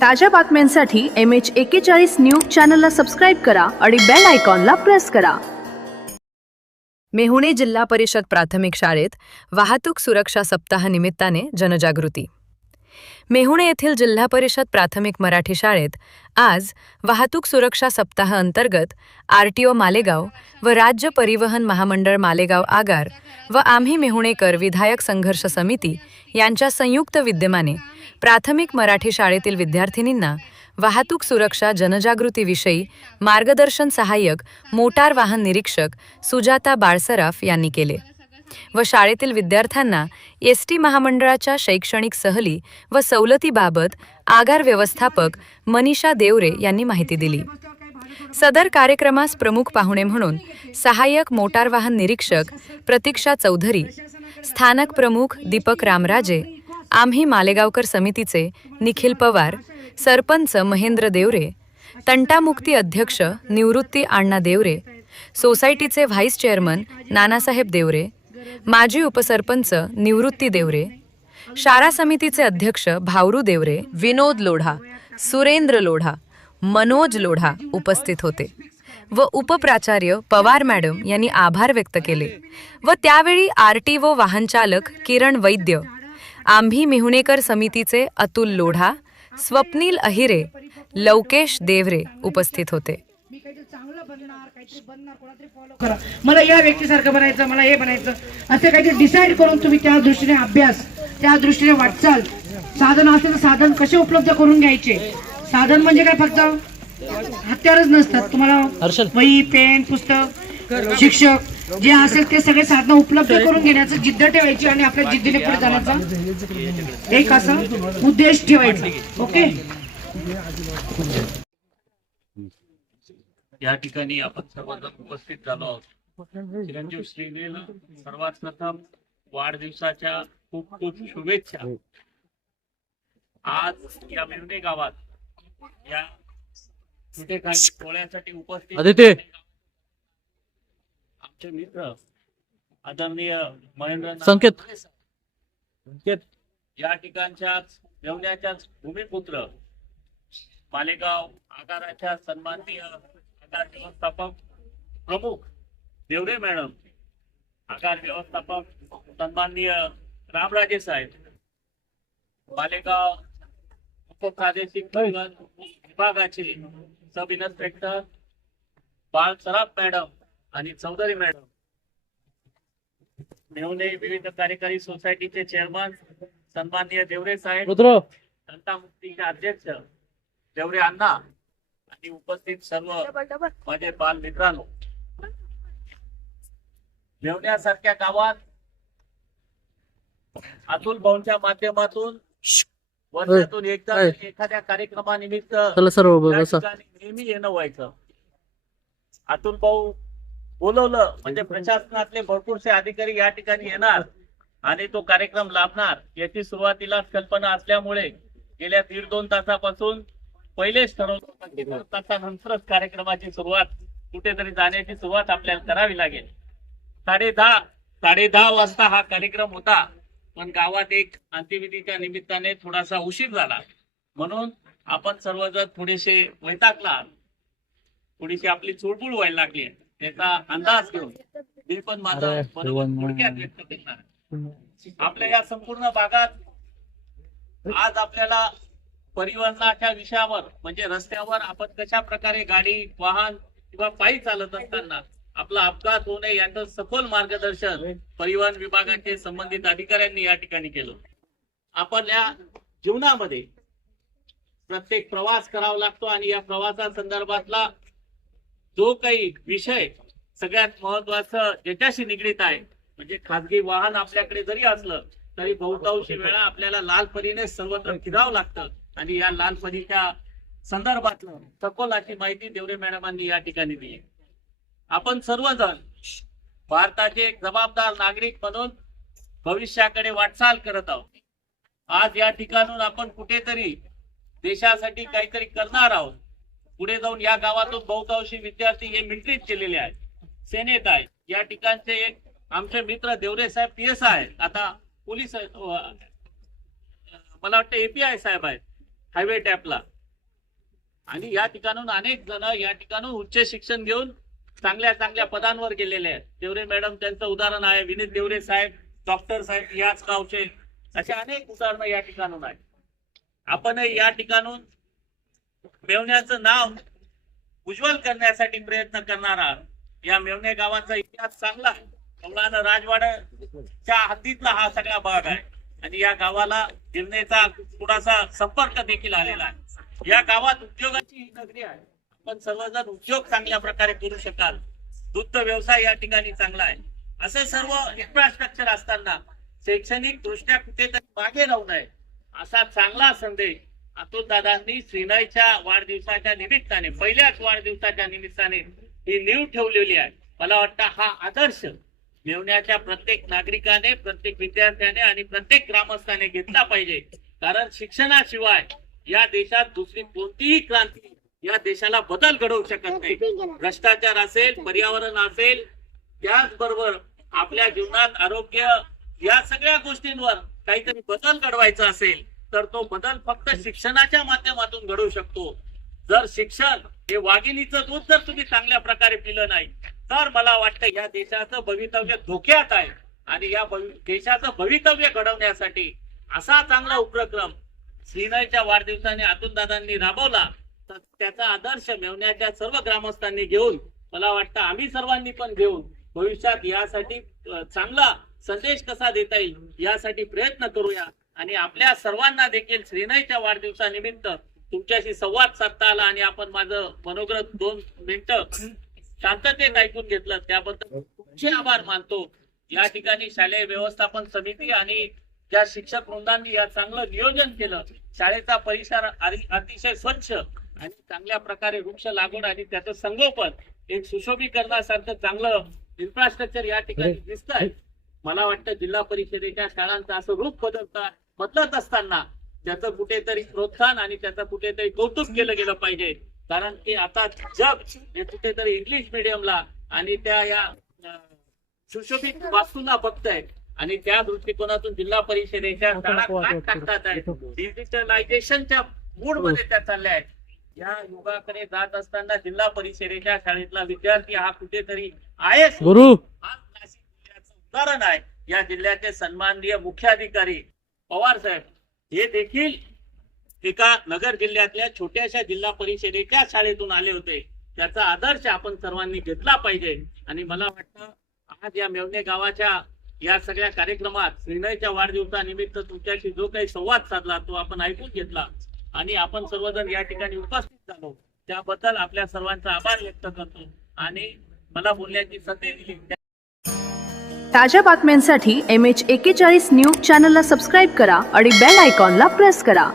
ताज्या बातम्यांसाठी MH41 news चॅनलला सबस्क्राईब करा आणि बेल आयकॉनला प्रेस करा. मेहुणे जिल्हा परिषद प्राथमिक शाळेत वाहतूक सुरक्षा सप्ताह निमित्ताने जनजागृती. मेहुणे येथील जिल्हा परिषद प्राथमिक मराठी शाळेत आज वाहतूक सुरक्षा सप्ताह अंतर्गत RTO मालेगाव व राज्य परिवहन महामंडळ मालेगाव आगार व आम्ही मेहुणेकर विधायक संघर्ष समिती यांच्या संयुक्त विद्यमाने प्राथमिक मराठी शाळेतील विद्यार्थिनींना वाहतूक सुरक्षा जनजागृतीविषयी मार्गदर्शन सहाय्यक मोटार वाहन निरीक्षक सुजाता बाळसराफ यांनी केले व शाळेतील विद्यार्थ्यांना ST महामंडळाच्या शैक्षणिक सहली व सवलतीबाबत आगार व्यवस्थापक मनीषा देवरे यांनी माहिती दिली. सदर कार्यक्रमास प्रमुख पाहुणे म्हणून सहाय्यक मोटार वाहन निरीक्षक प्रतीक्षा चौधरी, स्थानक प्रमुख दीपक रामराजे, आम्ही मालेगावकर समितीचे निखिल पवार, सरपंच महेंद्र देवरे, तंटामुक्ती अध्यक्ष निवृत्ती अण्णा देवरे, सोसायटीचे व्हाईस चेअरमन नानासाहेब देवरे, माजी उपसरपंच निवृत्ती देवरे, शाळा समितीचे अध्यक्ष भावरू देवरे, विनोद लोढा, सुरेंद्र लोढा, मनोज लोढा उपस्थित होते व उपप्राचार्य पवार मॅडम यांनी आभार व्यक्त केले व त्यावेळी RTO वाहनचालक किरण वैद्य, आम्ही मेहुणेकर समितीचे अतुल लोढा, स्वप्नील अहिरे, लवकेश देवरे उपस्थित होते. मला या व्यक्तीसारखं बनायचं, मला हे बनायचं असं काहीतरी डिसाईड करून तुम्ही त्या दृष्टीने अभ्यास, त्या दृष्टीने वाटचाल, साधन असेल तर साधन कसे उपलब्ध करून घ्यायचे. साधन म्हणजे काय फक्त हत्यारच नसतात, तुम्हाला वही, पेन, पुस्तक, शिक्षक जे असेल ते सगळे साधन उपलब्ध करून घेण्याचं जिद्द ठेवायची आणि आपल्या जिद्दीने पुढे जाण्याचा एक असा उद्देश ठेवायचा. ओके. या ठिकाणी आपण सर्वजण उपस्थित झालो आहोत. चिरंजीव श्रीनील सर्वात प्रथम वाढदिवसाच्या खूप खूप शुभेच्छा. आज या मेहुणे गावात या ठिकाणी सोहळ्यासाठी उपस्थित आमचे मित्र आदरणीय महेंद्र संकेत या ठिकाणच्या मेहुण्याच्याच भूमिपुत्र मालेगाव आगाराच्या सन्माननीय आगार व्यवस्थापक प्रमुख देवरे मॅडम, आगार व्यवस्थापक सन्माननीय रामराजे साहेब, मालेगाव उपप्रादेशिक विभागाचे सब इन्स्पेक्टर बाळसराफ मॅडम आणि चौधरी मॅडम, मेहुणे विविध कार्यकारी सोसायटीचे चेअरमन सन्माननीय देवरे साहेब, तंटामुक्तीचे अध्यक्ष देवरे अण्णा आणि उपस्थित सर्व माझे बाल मित्रांनो. मेहुण्यासारख्या गावात अतुल भाऊंच्या माध्यमातून वर्षातून एकदा एखाद्या कार्यक्रमानिमित्त नेहमी येणं व्हायचं. अतुल भाऊ बोलवलं म्हणजे प्रशासनातले भरपूरसे अधिकारी या ठिकाणी येणार आणि तो कार्यक्रम लाभणार याची सुरुवातीला कल्पना असल्यामुळे गेल्या 1.5-2 तासापासून पहिलेच ठरवलं, तासानंतरच कार्यक्रमाची सुरुवात कुठेतरी जाण्याची सुरुवात आपल्याला करावी लागेल. 10:30 वाजता हा कार्यक्रम होता, पण गावात एक अंत्यविधीच्या निमित्ताने थोडासा उशीर झाला म्हणून आपण सर्वजण थोडेसे वैतागला, थोडीशी आपली चुळबुळ व्हायला लागली. त्याचा अंदाज घेऊन मी पण माझं थोडक्यात व्यक्त करणार. आपल्या या संपूर्ण भागात आज आपल्याला परिवहनाच्या विषयावर म्हणजे रस्त्यावर आपण कशा प्रकारे गाडी, वाहन किंवा पायी चालत असताना आपला अपघात होऊ नये याचं सखोल मार्गदर्शन परिवहन विभागाचे संबंधित अधिकाऱ्यांनी या ठिकाणी केलं. आपल्या जीवनामध्ये प्रत्येक प्रवास करावा लागतो आणि या प्रवासा संदर्भातला जो काही विषय सगळ्यात महत्वाचं ज्याच्याशी निगडीत आहे म्हणजे खासगी वाहन आपल्याकडे जरी असलं तरी बहुतांशी वेळा आपल्याला लाल परीने सर्वत्र फिरावं लागतं आणि या लाल परीच्या संदर्भातलं सखोल अशी माहिती देवरे मॅडमांनी या ठिकाणी दिली. आपण सर्वजण भारताचे एक जबाबदार नागरिक म्हणून भविष्याकडे वाटचाल करत आहोत. आज या ठिकाणून आपण कुठेतरी देशासाठी काहीतरी करणार आहोत. पुढे जाऊन या गावातून बहुतांशी विद्यार्थी हे मिलिटरीत केलेले आहेत, सेनेत आहेत. या ठिकाणचे एक आमचे मित्र देवरे साहेब PSI आहेत, आता पोलीस मला वाटतं API साहेब आहेत. हायवे टॅपला. आणि या ठिकाणून अनेक जण या ठिकाणून उच्च शिक्षण घेऊन चांगल्या चांगल्या पदांवर गेलेले आहेत. देवरे मॅडम त्यांचं उदाहरण आहे, विनीत देवरे साहेब, डॉक्टर साहेब याच गावचे, असे अनेक उदाहरणं या ठिकाणून आहेत. आपण या ठिकाणून मेवण्याचं नाव उज्ज्वल करण्यासाठी प्रयत्न करणार आहात. या मेवणे गावाचा इतिहास चांगला आहे. कवळानं राजवाड्याच्या हद्दीतला हा सगळा भाग आहे आणि या गावाला गिरणेचा थोडासा संपर्क देखील आलेला आहे. या गावात उद्योगाची ही नगरी आहे. आपण सर्वजण उद्योग चांगल्या प्रकारे करू शकाल. दुग्ध व्यवसाय या ठिकाणी चांगला आहे. असे सर्व इन्फ्रास्ट्रक्चर असताना शैक्षणिक दृष्ट्या कुठेतरी मागे राहू नये असा चांगला संदेश अतुल दादांनी श्रीनयच्या वाढदिवसाच्या निमित्ताने, पहिल्याच वाढदिवसाच्या निमित्ताने ही नीव ठेवलेली आहे. मला वाटतं हा आदर्श मेवण्याच्या प्रत्येक नागरिकाने, प्रत्येक विद्यार्थ्याने आणि प्रत्येक ग्रामस्थाने घेतला पाहिजे. कारण शिक्षणाशिवाय या देशात दुसरी कोणतीही क्रांती या देशाला बदल घडवू शकत नाही. भ्रष्टाचार असेल, पर्यावरण असेल, त्याचबरोबर आपल्या जीवनात आरोग्य या सगळ्या गोष्टींवर काहीतरी बदल घडवायचा असेल तर तो बदल फक्त शिक्षणाच्या माध्यमातून घडवू शकतो. जर शिक्षण हे वाघिणीचं दूध जर तुम्ही चांगल्या प्रकारे पिलं नाही तर मला वाटतं या देशाचं भवितव्य धोक्यात आहे. आणि या देशाचं भवितव्य घडवण्यासाठी असा चांगला उपक्रम श्रीनयच्या वाढदिवसाने अतुलदादांनी राबवला तर त्याचा आदर्श मेवण्याच्या सर्व ग्रामस्थांनी घेऊन, मला वाटतं आम्ही सर्वांनी पण घेऊन भविष्यात यासाठी चांगला संदेश कसा देता येईल यासाठी प्रयत्न करूया. आणि आपल्या सर्वांना देखील श्रीनयच्या वाढदिवसानिमित्त तुमच्याशी संवाद साधता आला आणि आपण माझं मनोगत 2 मिनिटं शांततेत ऐकून घेतलं त्याबद्दल तुमचे आभार मानतो. या ठिकाणी शालेय व्यवस्थापन समिती आणि ज्या शिक्षक वृंदांनी या चांगलं नियोजन केलं, शाळेचा परिसर अतिशय स्वच्छ आणि चांगल्या प्रकारे वृक्ष लागवड आणि त्याचं संगोपन, एक सुशोभीकरणासारखं चांगलं इन्फ्रास्ट्रक्चर या ठिकाणी दिसत आहे. मला वाटतं जिल्हा परिषदेच्या शाळांचं असं रूप बदलत असताना त्याचं कुठेतरी प्रोत्साहन आणि त्याचं कुठेतरी कौतुक केलं गेलं पाहिजे. कारण की आता जग हे कुठेतरी इंग्लिश मिडियमला आणि त्या या सुशोभित वास्तूंना बघतायत आणि त्या दृष्टिकोनातून जिल्हा परिषदेच्या शाळा काय टाकतात आहेत, डिजिटलायझेशनच्या मूड मध्ये त्या चालल्या आहेत. या युगाकडे जात असताना जिल्हा परिषदेच्या शाळेतला विद्यार्थी हा कुठेतरी IAS नाशिक जिल्ह्याचं उदाहरण आहे. या जिल्ह्याचे सन्माननीय मुख्याधिकारी पवार साहेब हे देखील एका नगर जिल्ह्यातल्या छोट्याशा जिल्हा परिषदेच्या शाळेतून आले होते. त्याचा आदर्श आपण सर्वांनी घेतला पाहिजे. आणि मला वाटतं आज या मेवणे गावाच्या या सगळ्या कार्यक्रमात श्रीनयच्या वाढदिवसानिमित्त तुमच्याशी जो काही संवाद साधला तो आपण ऐकून घेतला आणि आपण सर्वजण या ठिकाणी उपस्थित झालो त्याबद्दल आपल्या सर्वांचा आभार व्यक्त करतो आणि मला बोलण्याची संधी दिली. ताज्या बातम्यांसाठी MH41 न्यूज चॅनलला सबस्क्राईब करा आणि बेल आयकॉनला प्रेस करा.